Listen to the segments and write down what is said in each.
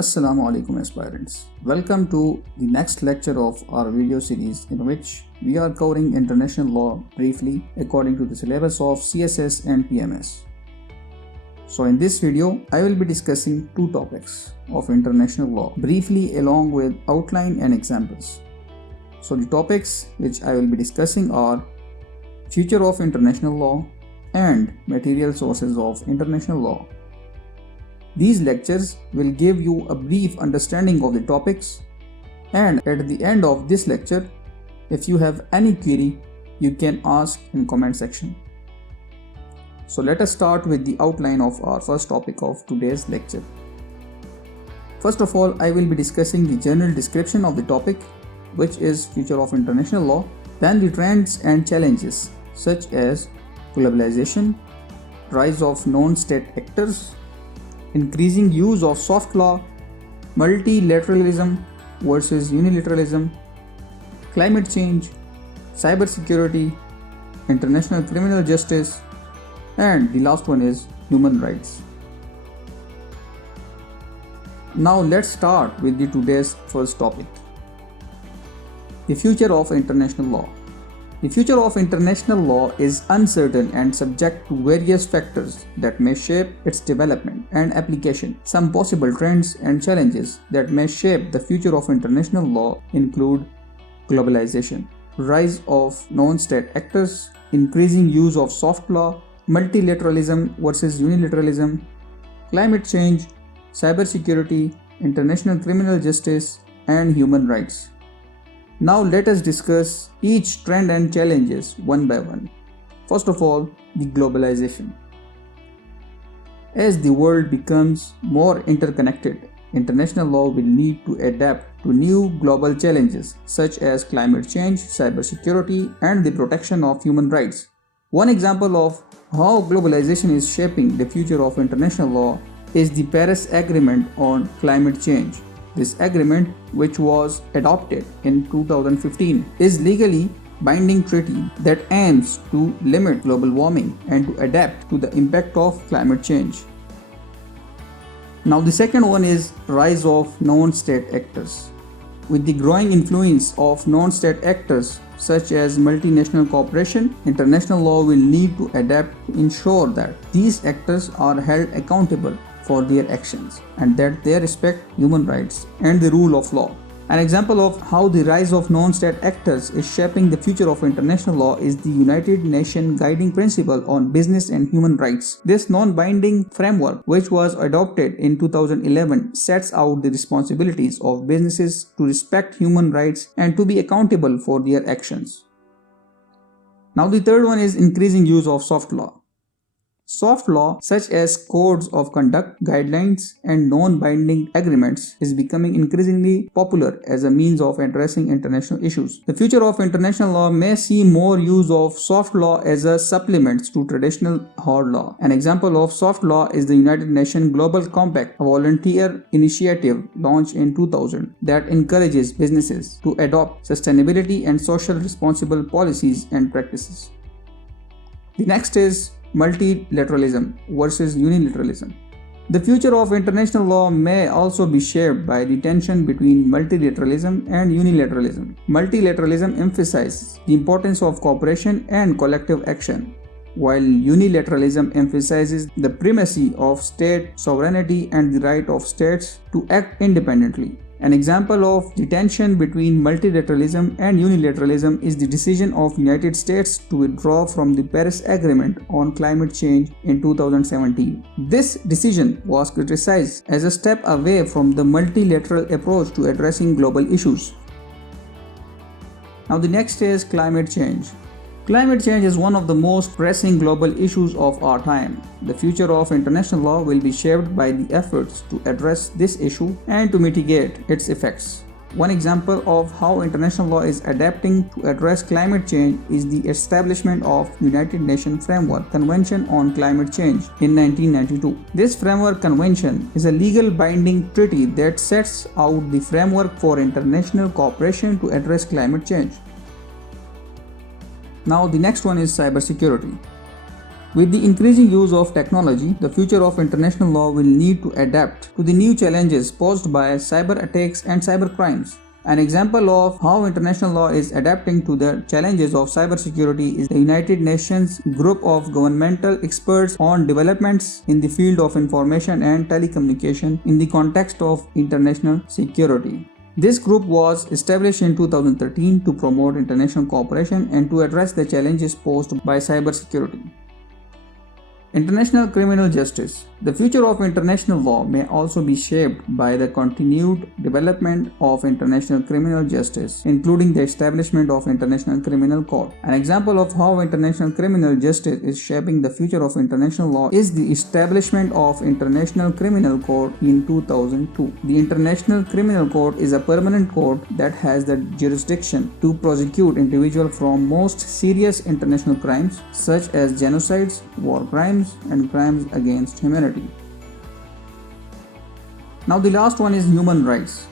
Assalamu alaikum aspirants. Welcome to the next lecture of our video series in which we are covering international law briefly according to the syllabus of CSS and PMS. So in this video, I will be discussing two topics of international law briefly along with outline and examples. So the topics which I will be discussing are future of international law and material sources of international law. These lectures will give you a brief understanding of the topics, and at the end of this lecture, if you have any query, you can ask in comment section. So let us start with the outline of our first topic of today's lecture. First of all, I will be discussing the general description of the topic, which is future of international law, then the trends and challenges such as globalization, rise of non-state actors, increasing use of soft law, multilateralism versus unilateralism, climate change, cybersecurity, international criminal justice, and the last one is human rights. Now let's start with today's first topic, the future of international law. The future of international law is uncertain and subject to various factors that may shape its development and application. Some possible trends and challenges that may shape the future of international law include globalization, rise of non-state actors, increasing use of soft law, multilateralism versus unilateralism, climate change, cybersecurity, international criminal justice, and human rights. Now let us discuss each trend and challenges one by one. First of all, the globalization. As the world becomes more interconnected, international law will need to adapt to new global challenges such as climate change, cybersecurity, and the protection of human rights. One example of how globalization is shaping the future of international law is the Paris Agreement on climate change. This agreement, which was adopted in 2015, is legally binding treaty that aims to limit global warming and to adapt to the impact of climate change. Now the second one is rise of non-state actors. With the growing influence of non-state actors such as multinational corporation, international law will need to adapt to ensure that these actors are held accountable for their actions and that they respect human rights and the rule of law. An example of how the rise of non-state actors is shaping the future of international law is the United Nations Guiding Principle on Business and Human Rights. This non-binding framework, which was adopted in 2011, sets out the responsibilities of businesses to respect human rights and to be accountable for their actions. Now the third one is increasing use of soft law. Soft law, such as codes of conduct, guidelines, and non-binding agreements, is becoming increasingly popular as a means of addressing international issues. The future of international law may see more use of soft law as a supplement to traditional hard law. An example of soft law is the United Nations Global Compact, a volunteer initiative launched in 2000 that encourages businesses to adopt sustainability and social responsible policies and practices. The next is multilateralism versus unilateralism. The future of international law may also be shaped by the tension between multilateralism and unilateralism. Multilateralism emphasizes the importance of cooperation and collective action, while unilateralism emphasizes the primacy of state sovereignty and the right of states to act independently. An example of the tension between multilateralism and unilateralism is the decision of United States to withdraw from the Paris Agreement on climate change in 2017. This decision was criticized as a step away from the multilateral approach to addressing global issues. Now the next is climate change. Climate change is one of the most pressing global issues of our time. The future of international law will be shaped by the efforts to address this issue and to mitigate its effects. One example of how international law is adapting to address climate change is the establishment of United Nations Framework Convention on Climate Change in 1992. This framework convention is a legal binding treaty that sets out the framework for international cooperation to address climate change. Now the next one is cybersecurity. With the increasing use of technology, the future of international law will need to adapt to the new challenges posed by cyber attacks and cyber crimes. An example of how international law is adapting to the challenges of cybersecurity is the United Nations group of governmental experts on developments in the field of information and telecommunication in the context of international security. This group was established in 2013 to promote international cooperation and to address the challenges posed by cybersecurity. International criminal justice. The future of international law may also be shaped by the continued development of international criminal justice, including the establishment of International Criminal Court. An example of how international criminal justice is shaping the future of international law is the establishment of International Criminal Court in 2002. The International Criminal Court is a permanent court that has the jurisdiction to prosecute individuals from most serious international crimes such as genocides, war crimes, and crimes against humanity. Now the last one is human rights.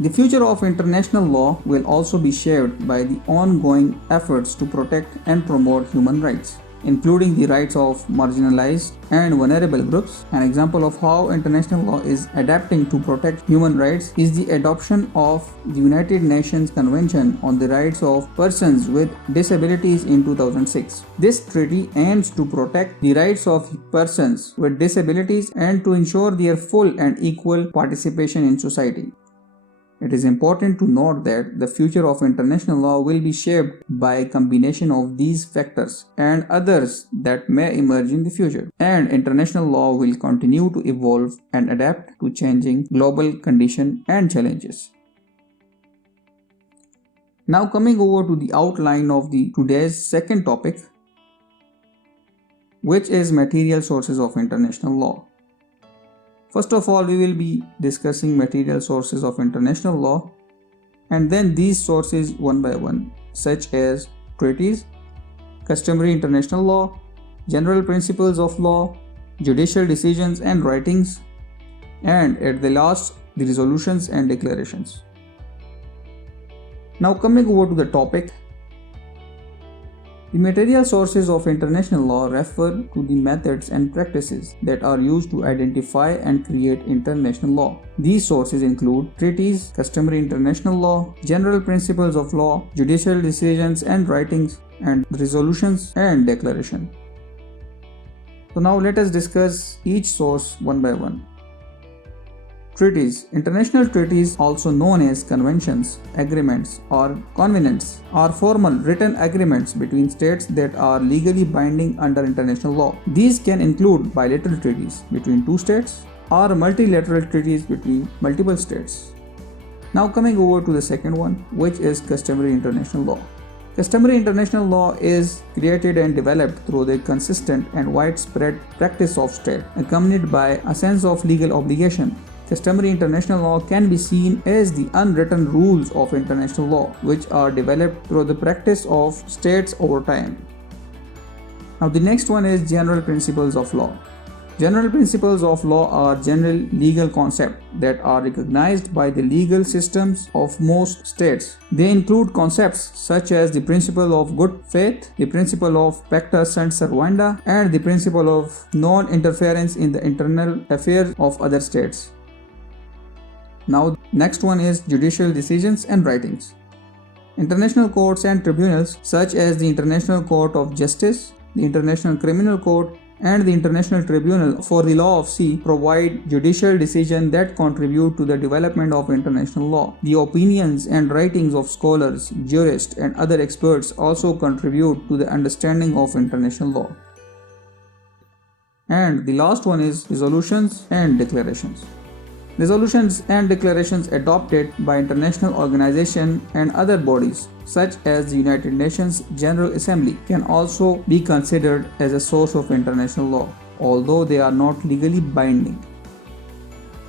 The future of international law will also be shaped by the ongoing efforts to protect and promote human rights, including the rights of marginalized and vulnerable groups. An example of how international law is adapting to protect human rights is the adoption of the United Nations Convention on the Rights of Persons with Disabilities in 2006. This treaty aims to protect the rights of persons with disabilities and to ensure their full and equal participation in society. It is important to note that the future of international law will be shaped by a combination of these factors and others that may emerge in the future. And international law will continue to evolve and adapt to changing global conditions and challenges. Now coming over to the outline of today's second topic, which is material sources of international law. First of all, we will be discussing material sources of international law and then these sources one by one, such as treaties, customary international law, general principles of law, judicial decisions and writings, and at the last, the resolutions and declarations. Now coming over to the topic, the material sources of international law refer to the methods and practices that are used to identify and create international law. These sources include treaties, customary international law, general principles of law, judicial decisions and writings, and resolutions and declaration. So now let us discuss each source one by one. Treaties. International treaties, also known as conventions, agreements, or covenants, are formal written agreements between states that are legally binding under international law. These can include bilateral treaties between two states or multilateral treaties between multiple states. Now coming over to the second one, which is customary international law. Customary international law is created and developed through the consistent and widespread practice of state, accompanied by a sense of legal obligation. Customary international law can be seen as the unwritten rules of international law, which are developed through the practice of states over time. Now the next one is general principles of law. General principles of law are general legal concepts that are recognized by the legal systems of most states. They include concepts such as the principle of good faith, the principle of pacta sunt servanda, and the principle of non-interference in the internal affairs of other states. Now, next one is judicial decisions and writings. International courts and tribunals such as the International Court of Justice, the International Criminal Court, and the International Tribunal for the Law of Sea provide judicial decisions that contribute to the development of international law. The opinions and writings of scholars, jurists, and other experts also contribute to the understanding of international law. And the last one is resolutions and declarations. Resolutions and declarations adopted by international organizations and other bodies such as the United Nations General Assembly can also be considered as a source of international law, although they are not legally binding.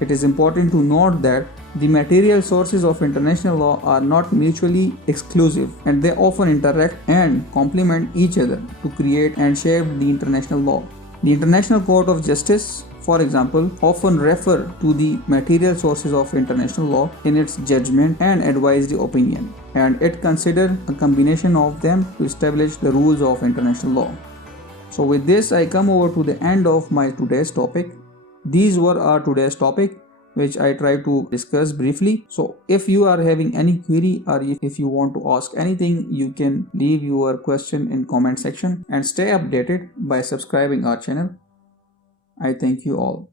It is important to note that the material sources of international law are not mutually exclusive and they often interact and complement each other to create and shape the international law. The International Court of Justice, for example, often refer to the material sources of international law in its judgment and advise the opinion, and it considers a combination of them to establish the rules of international law. So with this, I come over to the end of my today's topic. These were our today's topic, which I try to discuss briefly. So if you are having any query or if you want to ask anything, you can leave your question in comment section and stay updated by subscribing our channel. I thank you all.